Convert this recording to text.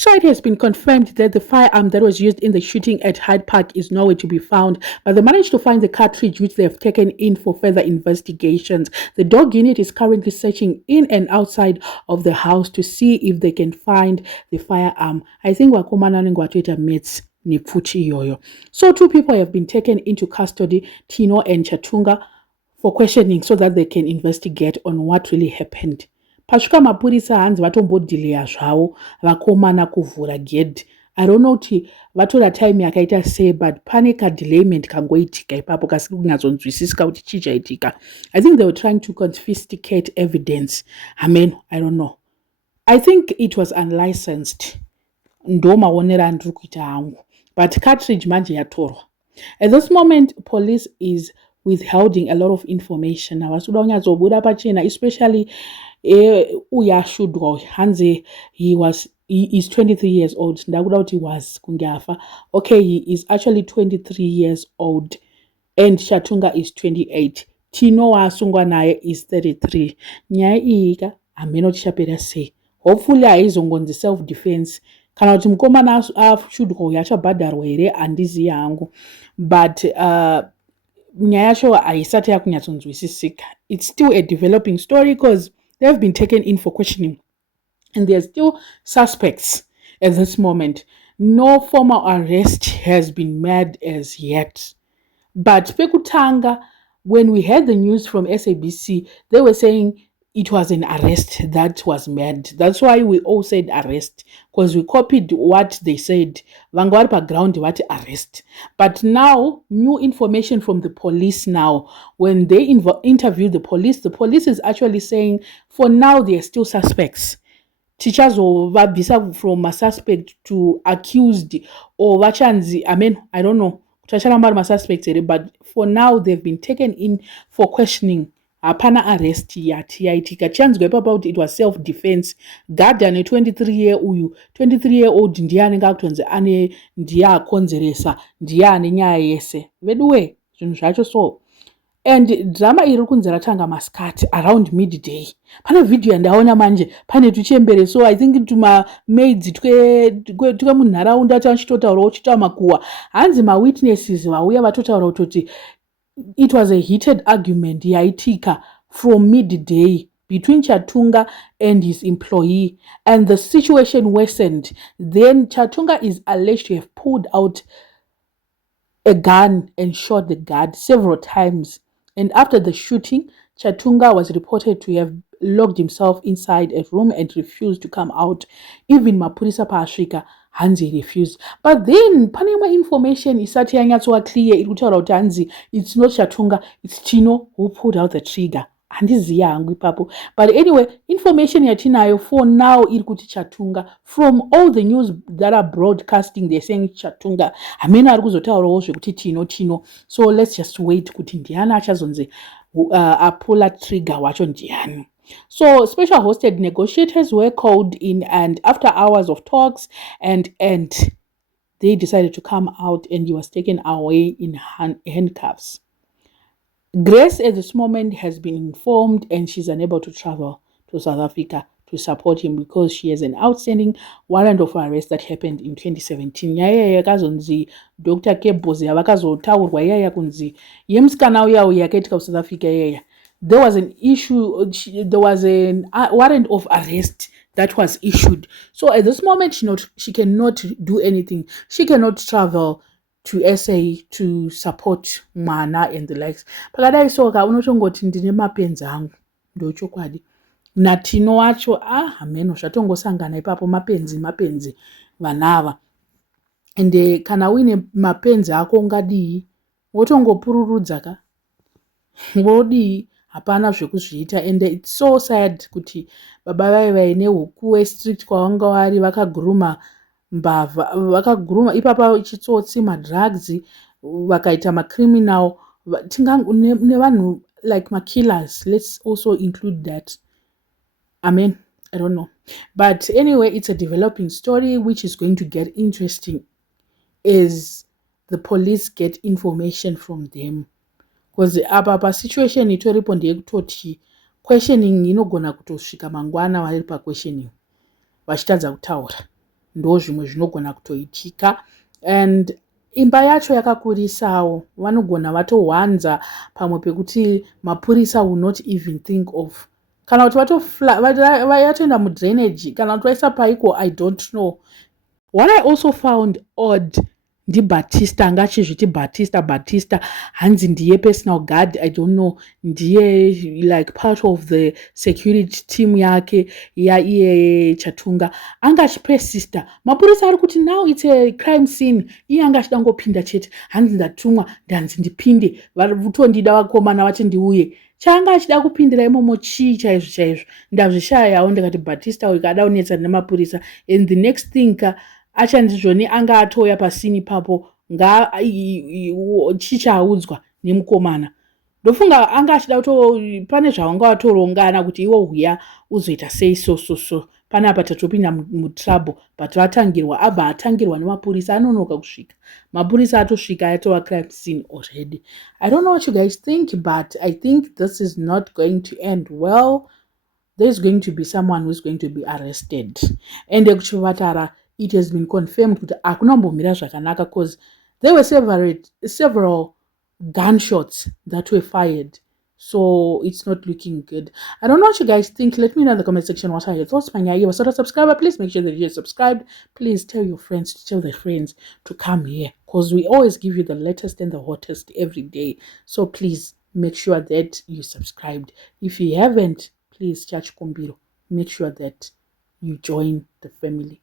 So it has been confirmed that the firearm that was used in the shooting at Hyde Park is nowhere to be found, but they managed to find the cartridge which they have taken in for further investigations. The dog unit is currently searching in and outside of the house to see if they can find the firearm. I think wakomana ngwatoita mates nipfuchi yoyo. So two people have been taken into custody, Tino and Chatunga, for questioning so that they can investigate on what really happened. Pasvika mapurisa hanzi vatombodhileya zvavo vakomana kuvhura gedhi. I don't know kuti vatora time yakaita sei, but pane kadelayment kangoitika ipapo kasiri kunyatsonzwisisika kuti chii chaitika. I think they were trying to confiscate evidence. I don't know. I think it was unlicensed. Ndo maonero andiri kuita hangu. But cartridge manje yatorwa. At this moment, police is withholding a lot of information. Havasikuda kunyatsobuda pachena, especially uyashudwa hanzi he is 23 years old. Ndakuda kuti was kungafa. Okay, he is actually 23 years old and Chatunga is 28. Tino wasungwa naye is 33. Nyaya iyika hameno tichapera sei. Hopefully haizongonzi self defense. Kana kuti mukomana ashudwa uyu achabhadharwa here handizivi hangu. But nyaya yacho haisati yakunyatsonzwisisika. It's still a developing story because they have been taken in for questioning and there are still suspects at this moment. No formal arrest has been made as yet. But pekutanga, when we heard the news from SABC, they were saying it was an arrest that was made. That's why we all said arrest, because we copied what they said. Vanguard background, what arrest. But now, new information from the police now, when they interviewed the police is actually saying, for now, they are still suspects. Teachers or visa from a suspect to accused or vachanzi, I don't know. But for now, they've been taken in for questioning. Hapana arrest yati yaitika. Chance about it was self-defense. Guardian a 23-year-old ndiyane ngakutonze ane ndiya konzeresa ndiyane nyaya yese. Veduwe zvinhu zvacho so. And drama iri kunzera tanga maskati around midday. Pane video yandaona manje pane tuchembere, so I think tuma maids tuke munharaunda tanchitotaura uchita makuwa. Hanzi ma witnesses vauya vatotaura kuti it was a heated argument yaitika from midday between Chatunga and his employee, and the situation worsened. Then Chatunga is alleged to have pulled out a gun and shot the guard several times. And after the shooting, Chatunga was reported to have locked himself inside a room and refused to come out. Even Mapurisa Paasvika, Hanzi refused. But then, panema information is clear. Hanzi, it's not Chatunga, it's Tino who pulled out the trigger. But anyway, information yatinayo for now irikuti Chatunga. From all the news that are broadcasting, they're saying Chatunga. Amena arikuzotaura wozve kuti Tino. So let's just wait kuti ndiani achazonzi apula trigger wacho ndiani. So special hosted negotiators were called in, and after hours of talks and they decided to come out, and he was taken away in handcuffs. Grace at this moment has been informed and she's unable to travel to South Africa to support him because she has an outstanding warrant of arrest that happened in 2017. Yaya yakazonzi Dr. Kebozi yavakazotaurwa yaya kunzi yemsikana uya yakaita South Africa yaya. There was an issue, there was a warrant of arrest that was issued. So at this moment, she cannot do anything. She cannot travel to SA to support Mana and the likes. Pakadai soka unotongoti ndine mapenzi angu ndochokwadi. Natino wacho hameno zvatongosangana ipapo mapenzi vanava. Ende kana uine mapenzi ako ungadii wotongopururudza ka wodii hapana zvekuzviita. And it's so sad kuti baba vai vaine huku strict kwavanga vari vakaguruma mbavha vakaguruma ipapa chitsotsi madrugs vakaita macriminal nevanhu like makillers. Let's also include that. I don't know. But anyway, it's a developing story which is going to get interesting as the police get information from them. Because apa situation itoripo ndeyekutoti questioning inogona kutosvika mangwana vari paquestioning vachitadza kutaura. ndo zvimwe zvinogona kutoitika. And imba yacho yakakurisawo, vanogona vatohwanza pamwe pekuti mapurisa will not even think of, kana kuti vatoenda mudrainage kana kuti vaisa paiko, I don't know. What I also found odd ndiBhatista, ngachizviti Batista hanzi ndiye personal guard, I don't know, ndiye like part of the security team yake yaiye Chatunga. Anga achipersista, mapurisa ari kuti now it's a crime scene, iye anga achida ngopinda chete, hanzi ndatumwa ndanzi ndipinde, vari vakomana vati ndiuye. Chaanga achida kupindira imomo chii chaizvo ndazvishayawo, ndikati Batista uyu kada kunetsa nemapurisa, and the next thing achandizvoni anga atoya pasini papo chichaudzwa nemukomana. Ndofunga anga achida pane zvavanga vatorongana kuti iwo huya uzoita sei so panapa tatopinda mutrouble, but vatangirwa, abva atangirwa nemapurisa, anonoka kusvika, mapurisa atosvika atova crime scene already. I don't know what you guys think, but I think this is not going to end well. There's going to be someone who's going to be arrested. And kuchipatara, it has been confirmed kuti akunambomira zvakanaka, because there were several gunshots that were fired. So it's not looking good. I don't know what you guys think. Let me know in the comment section what are your thoughts. Subscriber, please make sure that you're subscribed. Please tell your friends to tell their friends to come here, because we always give you the latest and the hottest every day. So please make sure that you subscribed. If you haven't, please Church Kumbiro, make sure that you join the family.